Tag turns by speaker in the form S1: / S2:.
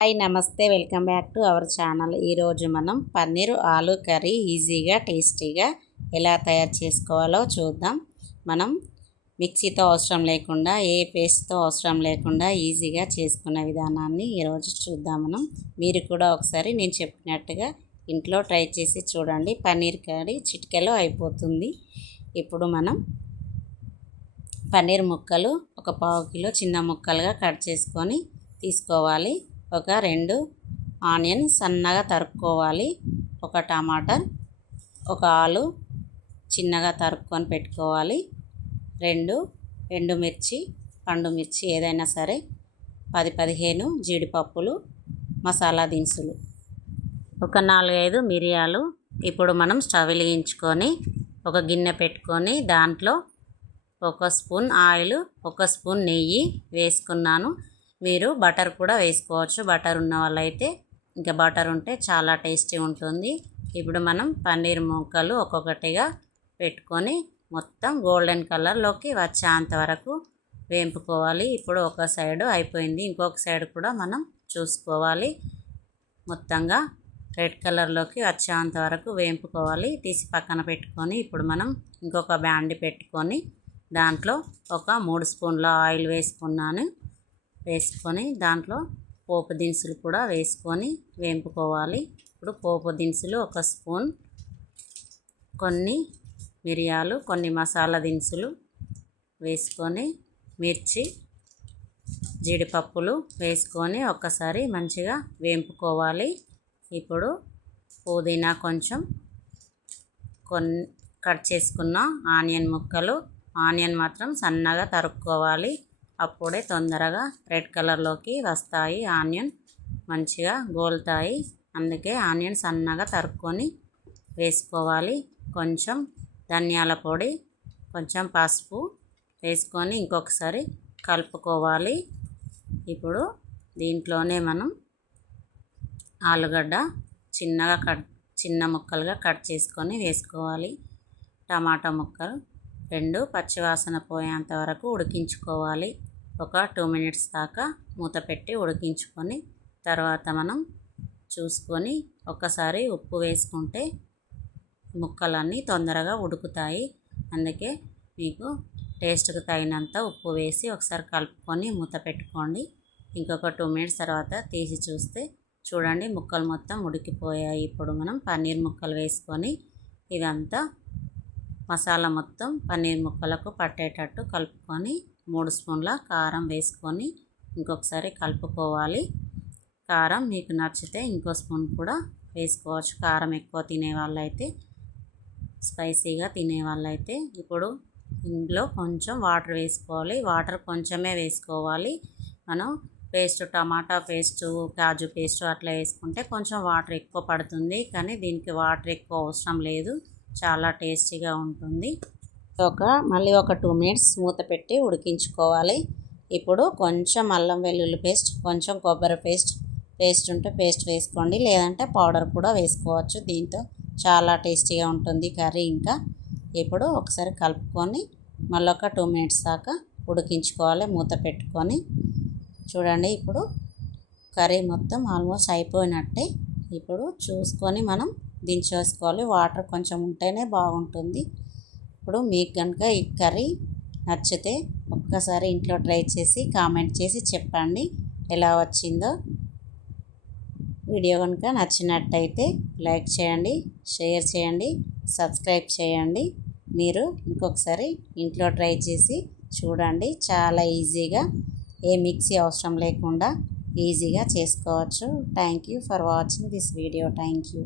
S1: Hi నమస్తే. Welcome back to our channel. ఈరోజు మనం పన్నీర్ ఆలు కర్రీ ఈజీగా టేస్టీగా ఎలా తయారు చేసుకోవాలో చూద్దాం. మనం మిక్సీతో అవసరం లేకుండా ఏ పేస్ట్తో అవసరం లేకుండా ఈజీగా చేసుకునే విధానాన్ని ఈరోజు చూద్దాం మనం. మీరు కూడా ఒకసారి నేను చెప్పినట్టుగా ఇంట్లో ట్రై చేసి చూడండి. పన్నీర్ కర్రీ చిటికెలో అయిపోతుంది. ఇప్పుడు మనం పన్నీర్ ముక్కలు ఒక పావు కిలో చిన్న ముక్కలుగా కట్ చేసుకొని తీసుకోవాలి. ఒక రెండు ఆనియన్ సన్నగా తరుక్కోవాలి. ఒక టమాటర్ ఒక ఆలు చిన్నగా తరుక్కొని పెట్టుకోవాలి. రెండు ఎండుమిర్చి పండు మిర్చి ఏదైనా సరే పది పదిహేను జీడిపప్పులు మసాలా దినుసులు. ఒక నాలుగైదు మిరియాలు ఇప్పుడు మనం స్టవ్ వెలిగించుకొని ఒక గిన్నె పెట్టుకొని దాంట్లో ఒక స్పూన్ ఆయిల్ ఒక స్పూన్ నెయ్యి వేసుకున్నాను. మీరు బటర్ కూడా వేసుకోవచ్చు. బటర్ ఉన్న వాళ్ళైతే ఇంకా బటర్ ఉంటే చాలా టేస్టీ ఉంటుంది. ఇప్పుడు మనం పన్నీర్ ముక్కలు ఒక్కొక్కటిగా పెట్టుకొని మొత్తం గోల్డెన్ కలర్లోకి వచ్చేంత వరకు వేంపుకోవాలి. ఇప్పుడు ఒక సైడ్ అయిపోయింది. ఇంకొక సైడ్ కూడా మనం చూసుకోవాలి. మొత్తంగా రెడ్ కలర్లోకి వచ్చేంత వరకు వేంపుకోవాలి. తీసి పక్కన పెట్టుకొని ఇప్పుడు మనం ఇంకొక బ్యాండ్ పెట్టుకొని దాంట్లో ఒక మూడు స్పూన్ల ఆయిల్ వేసుకున్నాను. వేసుకొని దాంట్లో పోపు దినుసులు కూడా వేసుకొని వేంపుకోవాలి. ఇప్పుడు పోపు దినుసులు ఒక స్పూన్. కొన్ని మిరియాలు కొన్ని మసాలా దినుసులు వేసుకొని మిర్చి జీడిపప్పులు వేసుకొని ఒక్కసారి మంచిగా వేంపుకోవాలి. ఇప్పుడు పుదీనా కొంచెం కొన్ని కట్ చేసుకున్న ఆనియన్ ముక్కలు ఆనియన్ మాత్రం సన్నగా తరుక్కోవాలి. అప్పుడే తొందరగా రెడ్ కలర్లోకి వస్తాయి ఆనియన్. మంచిగా గోలుతాయి. అందుకే ఆనియన్ సన్నగా తరుక్కొని వేసుకోవాలి. కొంచెం ధనియాల పొడి కొంచెం పసుపు వేసుకొని ఇంకొకసారి కలుపుకోవాలి. ఇప్పుడు దీంట్లోనే మనం ఆలుగడ్డ చిన్నగా కట్ చిన్న ముక్కలుగా కట్ చేసుకొని వేసుకోవాలి. టమాటా ముక్కలు రెండు పచ్చివాసన పోయేంత వరకు ఉడికించుకోవాలి. ఒక టూ మినిట్స్ దాకా మూత పెట్టి ఉడికించుకొని తర్వాత మనం చూసుకొని ఒకసారి ఉప్పు వేసుకుంటే ముక్కలన్నీ తొందరగా ఉడుకుతాయి. అందుకే మీకు టేస్ట్కి తగినంత ఉప్పు వేసి ఒకసారి కలుపుకొని మూత పెట్టుకోండి. ఇంకొక టూ మినిట్స్ తర్వాత తీసి చూస్తే చూడండి ముక్కలు మొత్తం ఉడికిపోయాయి. ఇప్పుడు మనం పన్నీర్ ముక్కలు వేసుకొని ఇదంతా మసాలా మొత్తం పన్నీర్ ముక్కలకు పట్టేటట్టు కలుపుకొని మూడు స్పూన్ల కారం వేసుకొని ఇంకొకసారి కలుపుకోవాలి. కారం మీకు నచ్చితే ఇంకో స్పూన్ కూడా వేసుకోవచ్చు. కారం ఎక్కువ తినే వాళ్ళైతే స్పైసీగా తినే వాళ్ళైతే ఇప్పుడు ఇందులో కొంచెం వాటర్ వేసుకోవాలి. వాటర్ కొంచెమే వేసుకోవాలి. మనం పేస్ట్ టమాటా పేస్ట్ కాజు పేస్ట్ అట్లా వేసుకుంటే కొంచెం వాటర్ ఎక్కువ పడుతుంది. కానీ దీనికి వాటర్ ఎక్కువ అవసరం లేదు. చాలా టేస్టీగా ఉంటుంది. ఒక మళ్ళీ ఒక టూ మినిట్స్ మూత పెట్టి ఉడికించుకోవాలి. ఇప్పుడు కొంచెం అల్లం వెల్లుల్లి పేస్ట్ కొంచెం కొబ్బరి పేస్ట్ పేస్ట్ ఉంటే పేస్ట్ వేసుకోండి. లేదంటే పౌడర్ కూడా వేసుకోవచ్చు. దీంతో చాలా టేస్టీగా ఉంటుంది కర్రీ ఇంకా. ఇప్పుడు ఒకసారి కలుపుకొని మళ్ళీ ఒక టూ మినిట్స్ దాకా ఉడికించుకోవాలి మూత పెట్టుకొని. చూడండి ఇప్పుడు కర్రీ మొత్తం ఆల్మోస్ట్ అయిపోయినట్టే. ఇప్పుడు చూసుకొని మనం దించేసుకోవాలి. వాటర్ కొంచెం ఉంటేనే బాగుంటుంది. ఇప్పుడు మీకు కనుక ఈ కర్రీ నచ్చితే ఒక్కసారి ఇంట్లో ట్రై చేసి కామెంట్ చేసి చెప్పండి ఎలా వచ్చిందో. వీడియో కనుక నచ్చినట్టయితే లైక్ చేయండి షేర్ చేయండి సబ్స్క్రైబ్ చేయండి. మీరు ఇంకొకసారి ఇంట్లో ట్రై చేసి చూడండి. చాలా ఈజీగా ఏ మిక్సీ అవసరం లేకుండా ఈజీగా చేసుకోవచ్చు. Thank you for watching this video thank you